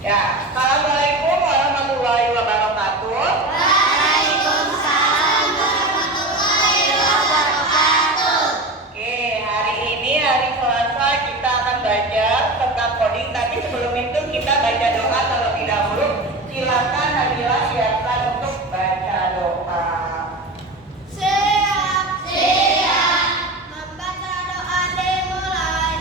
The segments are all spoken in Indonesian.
Ya, Assalamualaikum warahmatullahi wabarakatuh. Waalaikumsalam warahmatullahi wabarakatuh. Oke, hari ini hari Selasa kita akan belajar tentang coding. Tapi sebelum itu kita baca doa terlebih dahulu. Silakan Nabila siapkan untuk baca doa. Siap, siap. Membaca doa dimulai.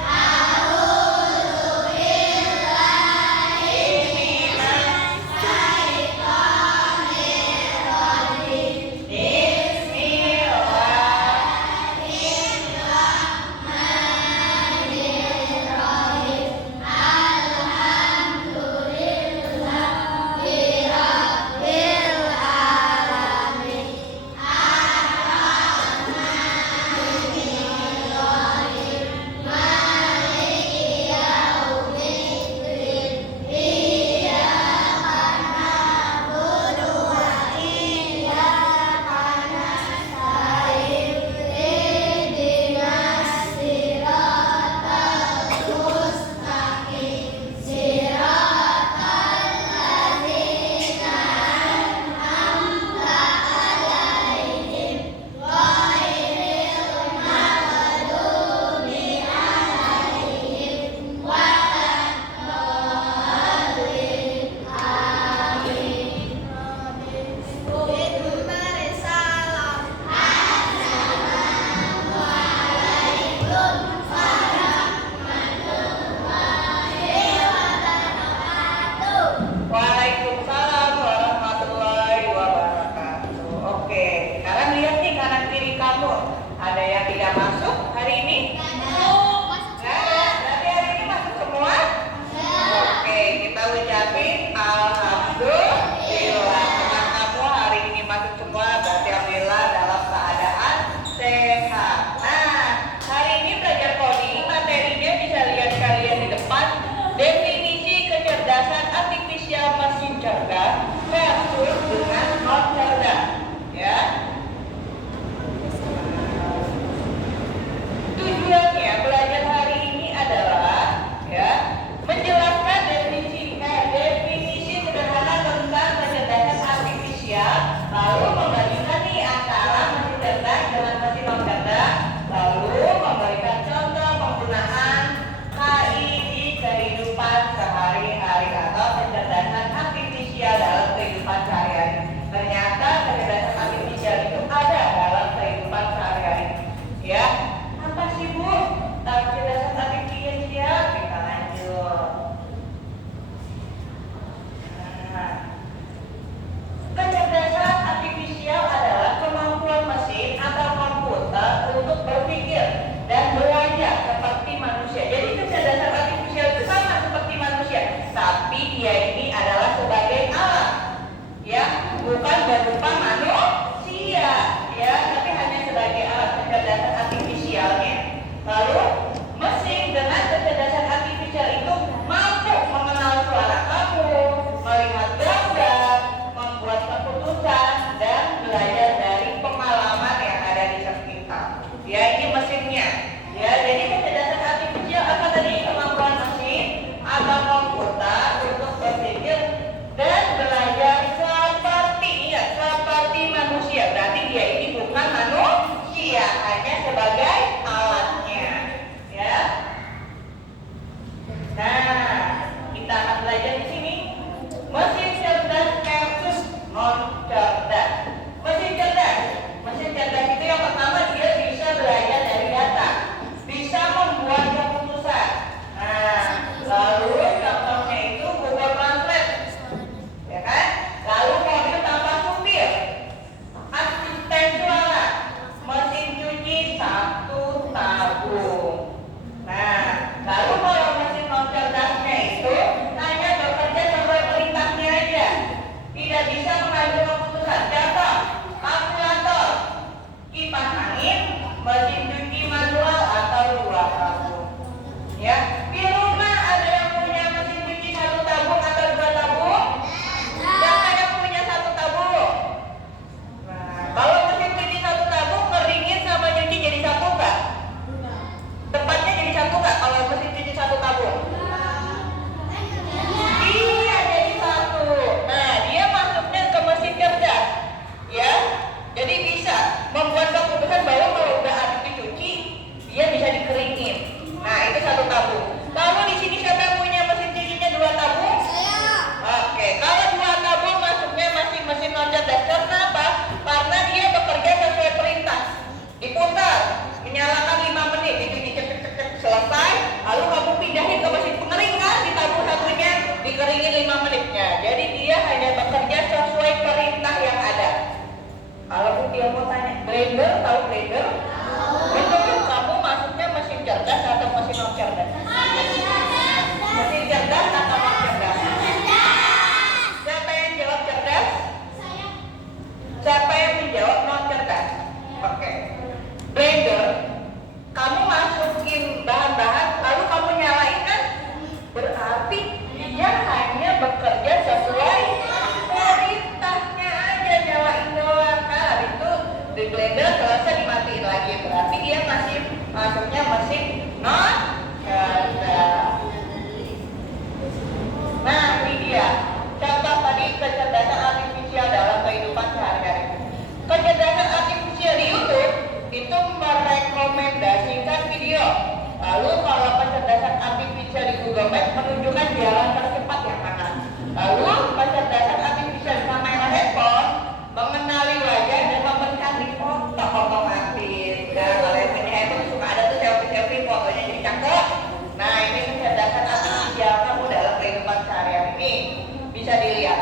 bisa dilihat.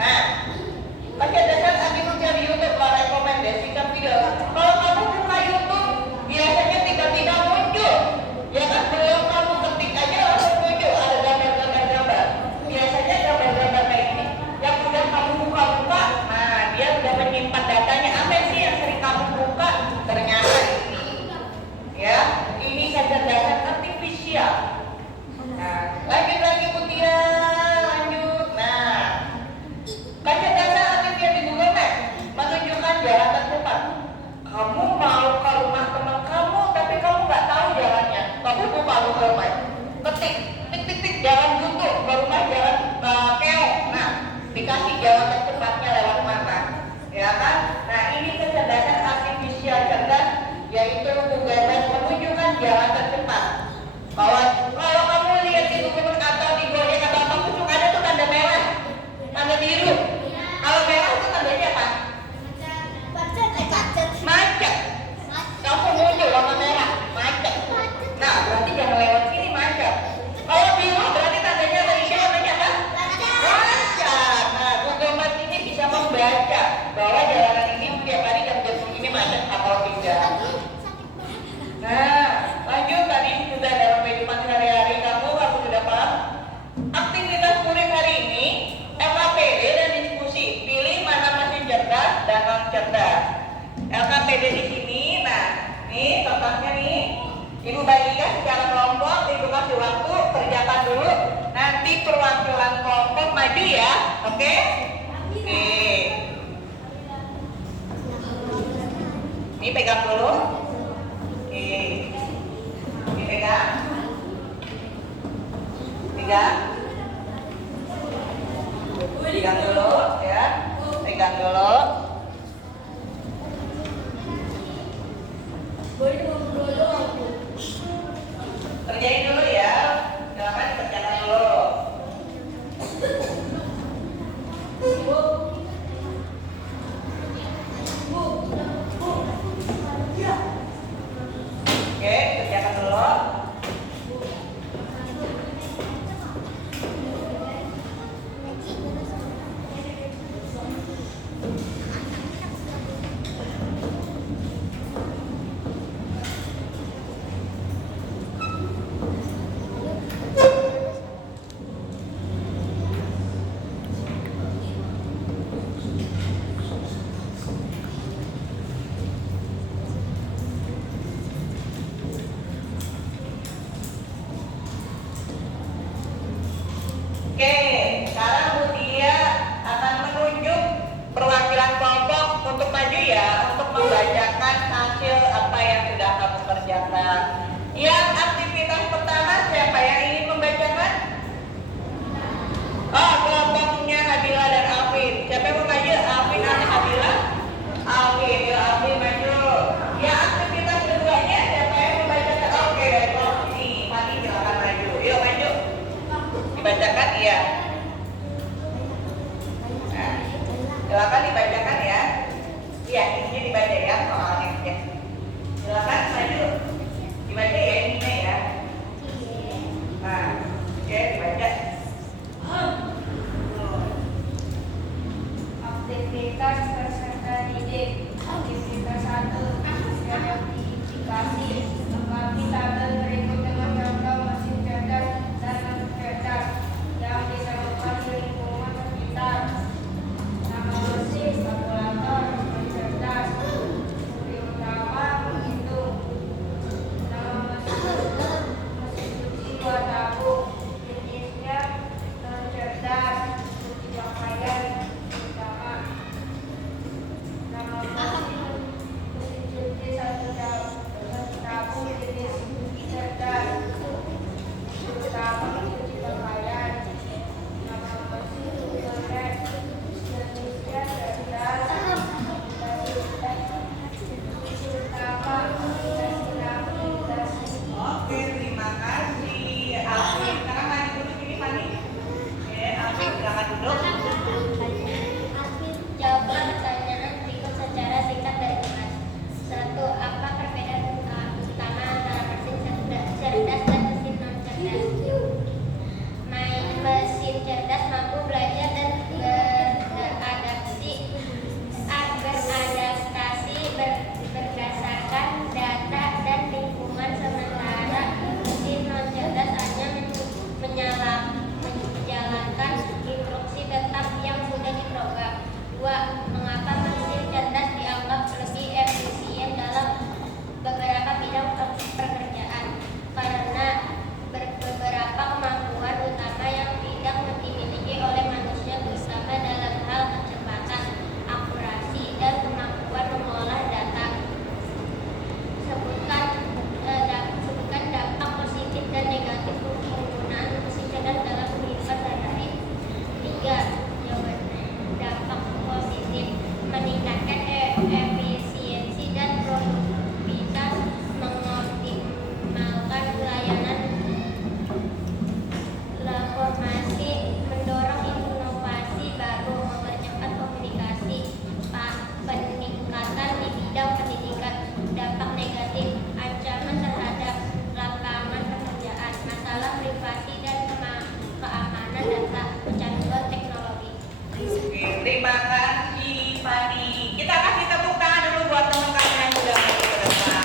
Nah, kecerdasan artificial YouTube merekomendasikan video. Kalau kamu buka YouTube, biasanya tiba-tiba muncul. Ya kan, belum kamu ketik aja langsung muncul ada gambar-gambar. Biasanya gambar-gambar kayak ini. Yang udah kamu buka-buka, nah dia udah menyimpan datanya. Apa sih yang sering kamu buka? Ternyata ini. Ya, ini kecerdasan artifisial. Nah, lanjut lagi Mutia, lanjut. Nah, kecerdasan artifisial di Google Maps menunjukkan jalan tercepat. Kamu mau ke rumah teman kamu, tapi kamu nggak tahu jalannya. Kamu buka Google Maps, ketik, tik jalan buntu ke rumah jalan keong. Nah, dikasih jalan tercepatnya lewat mana, ya kan? Nah, ini kecerdasan artifisial cerdas, yaitu Google Maps menunjukkan jalan tercepat. Kalau kamu lihat di Google Maps atau di Gojek atau apa pun suka ada tuh tanda merah, tanda biru. Kalau merah itu tandanya apa? Macet. Kamu muncul warna merah, macet. Nah, berarti jangan lewat sini macet. Kalau biru berarti tandanya apa? Hijau namanya apa? Lancar. Nah, Google Maps ini bisa membaca bahwa jalanan ini tiap hari jam-jam segini macet atau tidak. Nah, lanjut tadi sudah dalam kehidupan sehari-hari kamu sudah paham? Aktivitas murid hari ini LKPD dan diskusi. Pilih mana mesin cerdas dan non cerdas. LKPD di sini, nah, nih contohnya nih. Ibu bagikan secara kelompok, ibu kasih waktu, kerjakan dulu. Nanti perwakilan kelompok maju ya, oke? Oke. Ini pegang dulu. Oke. Ini pegang. Pegang. Pegang dulu ya. Pegang dulu. Kerjain dulu ya. Silakan kerjakan dulu. Oke, kerjakan dulu. Oke, sekarang Mutia akan menunjuk perwakilan kelompok untuk maju ya, untuk membacakan hasil apa yang sudah kamu kerjakan. Yang aktivitas pertama siapa yang ingin membacakan? Oh, kelompoknya Habila dan Alvin. Siapa yang mau maju? Alvin atau Habila? Alvin, ya Alvin maju. Yang aktivitas keduanya siapa yang membacakan? Oke, dari kelompok ini, Fani silakan maju. Yuk maju. Dibacakan iya. Nah, silakan dibacakan ya. Iya, ini dibaca ya soalnya ya. Silakan maju. Dibaca ya ininya ya. Nah, oke dibaca. Aktivitas peserta didik. Aktivitas 1. Identifikasi. Lengkapi tabel berikut dengan contoh mesin cerdas dan non cerdas yang ditemukan di lingkungan sekitar. Nama mesin kalkulator, non cerdas. Fungsi utama menghitung. Nama mesin cuci 2 tabung. Jenisnya non cerdas. Cuci pakaian utama. Nama mesin cuci 1 tabung jenis cerdas. Utama mencuci pakaian. Nama mesin goreng jenisnya cerdas. Utama navigasi. Oke, terima kasih. Alvin, sekarang maju dulu sini Fani. Oke, Alvin silakan duduk. Jawablah pertanyaan berikut secara singkat dari kelas. 1. Apa perbedaan utama antara mesin cerdas dan mesin non cerdas? Mesin cerdas mampu kan si Fani. Kita kasih tepuk tangan dulu buat teman-teman yang sudah maju ke depan.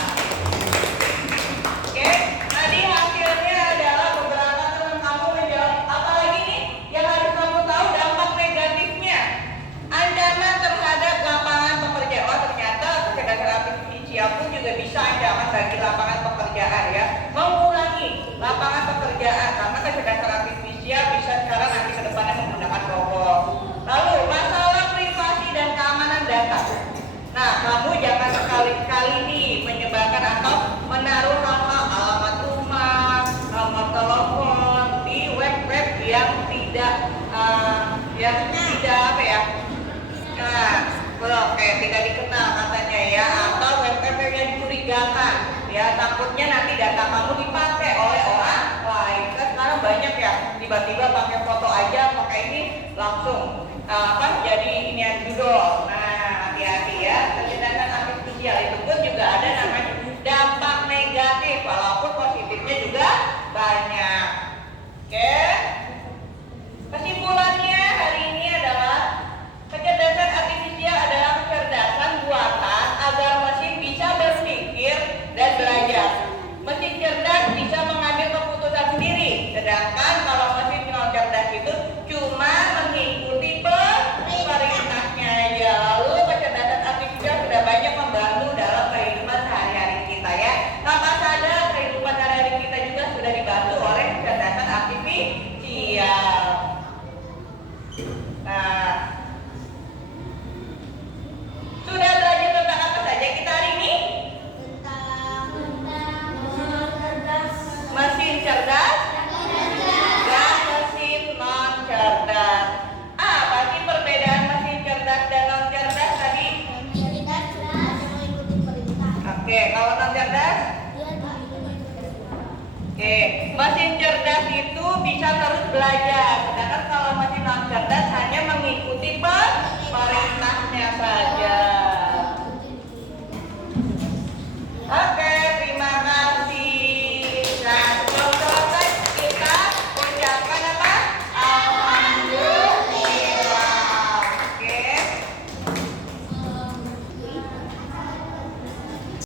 Oke, tadi hasilnya adalah beberapa teman kamu menjawab. Apalagi nih yang harus kamu tahu dampak negatifnya. Ancaman terhadap lapangan pekerjaan. Oh, ternyata kecerdasan artifisial pun juga bisa ancaman bagi lapangan pekerjaan ya. Mengurangi lapangan pekerjaan karena kecerdasan artifisial bisa secara nanti ke depannya menggunakan robot. Lalu masalah privasi dan keamanan data. Nah, kamu jangan sekali-kali nih menyebarkan atau menaruh hal-hal alamat rumah, nomor telepon di web-web yang tidak apa ya? Nah, kayak tidak dikenal katanya ya, atau web-web yang dicurigakan ya, takutnya nanti data kamu dipakai oleh orang lain. Kan sekarang banyak ya, tiba-tiba pakai foto aja, pakai ini langsung jadi inian judul. Nah, hati-hati ya, kecerdasan artifisial itu pun juga ada namanya dampak negatif, walaupun positifnya juga banyak. Oke, kesimpulannya hari ini adalah kecerdasan artifisial adalah kecerdasan buatan agar mesin bisa berpikir dan belajar. Mesin cerdas bisa mengambil keputusan sendiri, sedangkan kalau mesin non cerdas itu cuma mengikuti perintahnya aja. Lalu kecerdasan artifisial sudah banyak membantu dalam kehidupan sehari-hari kita ya. Tanpa sadar kehidupan sehari-hari kita juga sudah dibantu oleh kecerdasan artifisial. Nah, sudah belajar tentang apa saja kita hari ini? Mesin cerdas dan mesin non cerdas. Apa sih perbedaan mesin cerdas dan non cerdas tadi? Oke, kalau non cerdas? Oke, mesin cerdas itu bisa terus belajar, sedangkan kalau mesin non cerdas hanya mengikuti